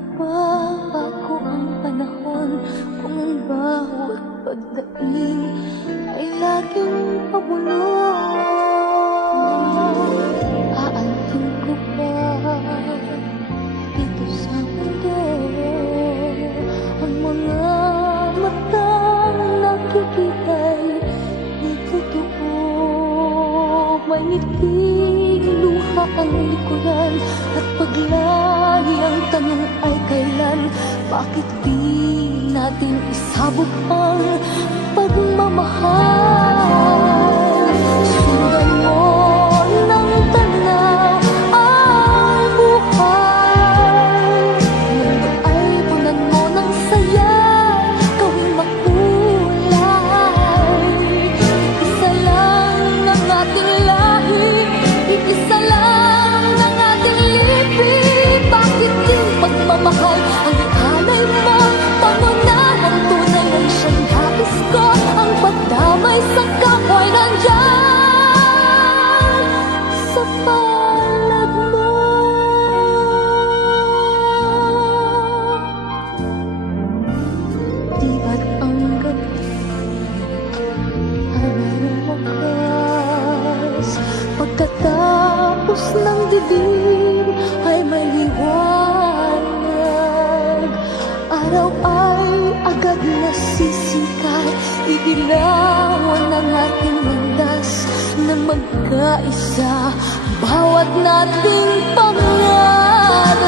Magbabago ang panahon kung ang bawat pagdating ay laging pabulong. Aanhin ko ba dito sa mundo ang mga matang nakikita'y di totoo? May ngiting luha ang likuran at paglagi ang tanong ay kailan. Bakit di natin isabog ang pagmamahal? Sundan mo ng tanaw ang buhay. Mundo ay punan mo ng saya, gawing makulay. Isa lang ang ating lahi, isa lang ang ating lipi. Bakit yung pagmamahal ang ialay mo? Pangunahan tunay ng siyang hapis ko. Ang pagdamay sa kapwa'y nandyan sa palad mo. Di ba't ang gabi ay merong wakas? Pagkatapos ng dilim ay may liwanag. Araw ay agad nasisikat, idilawan ang ating landas ng magkaisa, bawat nating pangarap.